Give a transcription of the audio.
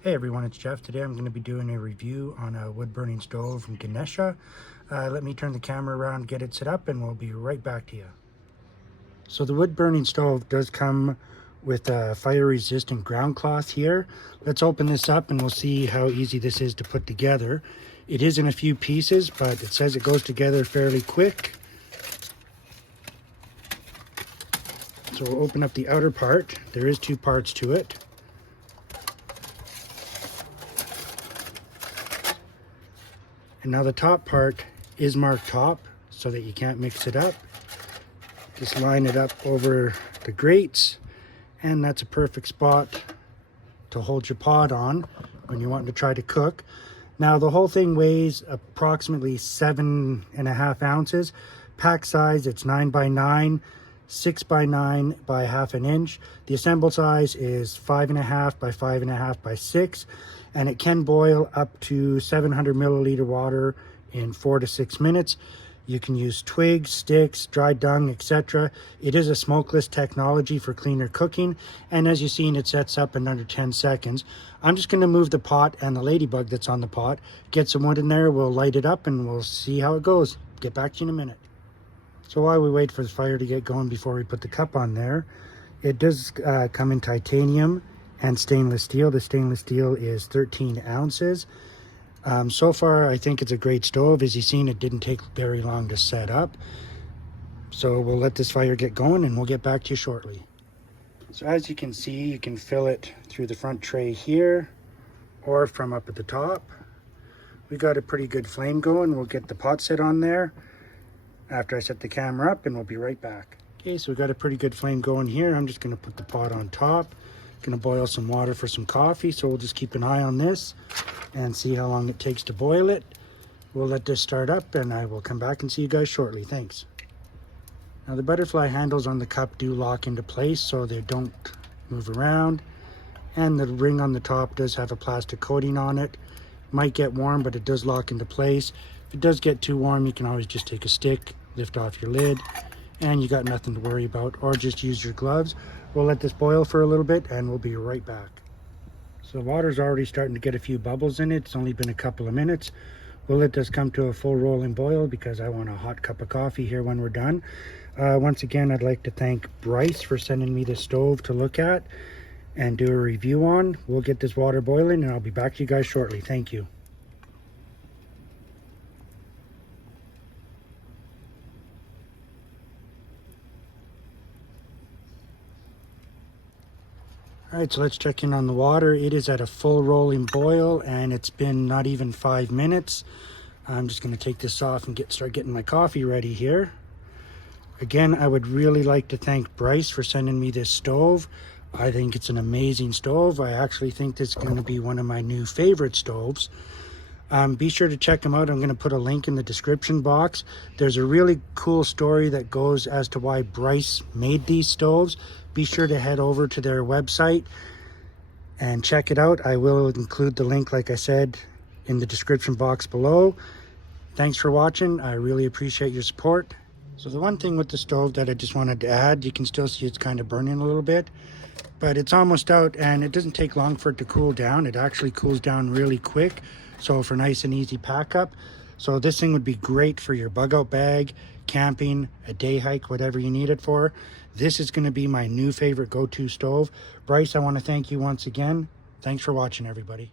Hey everyone, it's Jeff. Today I'm going to be doing a review on a wood burning stove from Ganesha. Let me turn the camera around, get it set up, and we'll be right back to you. So the wood burning stove does come with a fire resistant ground cloth here. Let's open this up and we'll see how easy this is to put together. It is in a few pieces, but it says it goes together fairly quick. So we'll open up the outer part. There is two parts to it. And now the top part is marked top so that you can't mix it up. Just line it up over the grates, and that's a perfect spot to hold your pot on when you're wanting to try to cook. Now the whole thing weighs approximately 7.5 ounces. Pack size, it's 9x9, 6x9 by ½ an inch. The assembled size is 5.5 by 5.5 by 6, and it can boil up to 700 milliliter water in 4 to 6 minutes. You can use twigs, sticks, dry dung, etc. It is a smokeless technology for cleaner cooking, and as you've seen, it sets up in under 10 seconds. I'm just going to move the pot and the ladybug that's on the pot, get some wood in there, we'll light it up, and we'll see how it goes. Get back to you in a minute. So while we wait for the fire to get going before we put the cup on there, it does come in titanium and stainless steel. The stainless steel is 13 ounces. So far, I think it's a great stove. As you've seen, it didn't take very long to set up. So we'll let this fire get going and we'll get back to you shortly. So as you can see, you can fill it through the front tray here or from up at the top. We got a pretty good flame going. We'll get the pot set on there after I set the camera up, and we'll be right back. Okay, so we got a pretty good flame going here. I'm just going to put the pot on top. Going to boil some water for some coffee, so we'll just keep an eye on this and see how long it takes to boil it. We'll let this start up and I will come back and see you guys shortly. Thanks. Now the butterfly handles on the cup do lock into place so they don't move around, and the ring on the top does have a plastic coating on it. Might get warm, but it does lock into place. If it does get too warm, you can always just take a stick, lift off your lid, and you got nothing to worry about, or just use your gloves. We'll let this boil for a little bit and we'll be right back. So the water's already starting to get a few bubbles in it. It's only been a couple of minutes. We'll let this come to a full rolling boil because I want a hot cup of coffee here when we're done. Once again, I'd like to thank Bryce for sending me this stove to look at and do a review on. We'll get this water boiling and I'll be back to you guys shortly. Thank you. All right, so let's check in on the water. It is at a full rolling boil and it's been not even 5 minutes. I'm just going to take this off and start getting my coffee ready here. Again, I would really like to thank Bryce for sending me this stove. I think it's an amazing stove. I actually think this is going to be one of my new favorite stoves. Be sure to check them out. I'm going to put a link in the description box. There's a really cool story that goes as to why Bryce made these stoves. Be sure to head over to their website and check it out. I will include the link, like I said, in the description box below. Thanks for watching. I really appreciate your support. So the one thing with the stove that I just wanted to add, you can still see it's kind of burning a little bit, but it's almost out and it doesn't take long for it to cool down. It actually cools down really quick, so for nice and easy pack up. So this thing would be great for your bug out bag, camping, a day hike, whatever you need it for. This is going to be my new favorite go-to stove. Bryce, I want to thank you once again. Thanks for watching, everybody.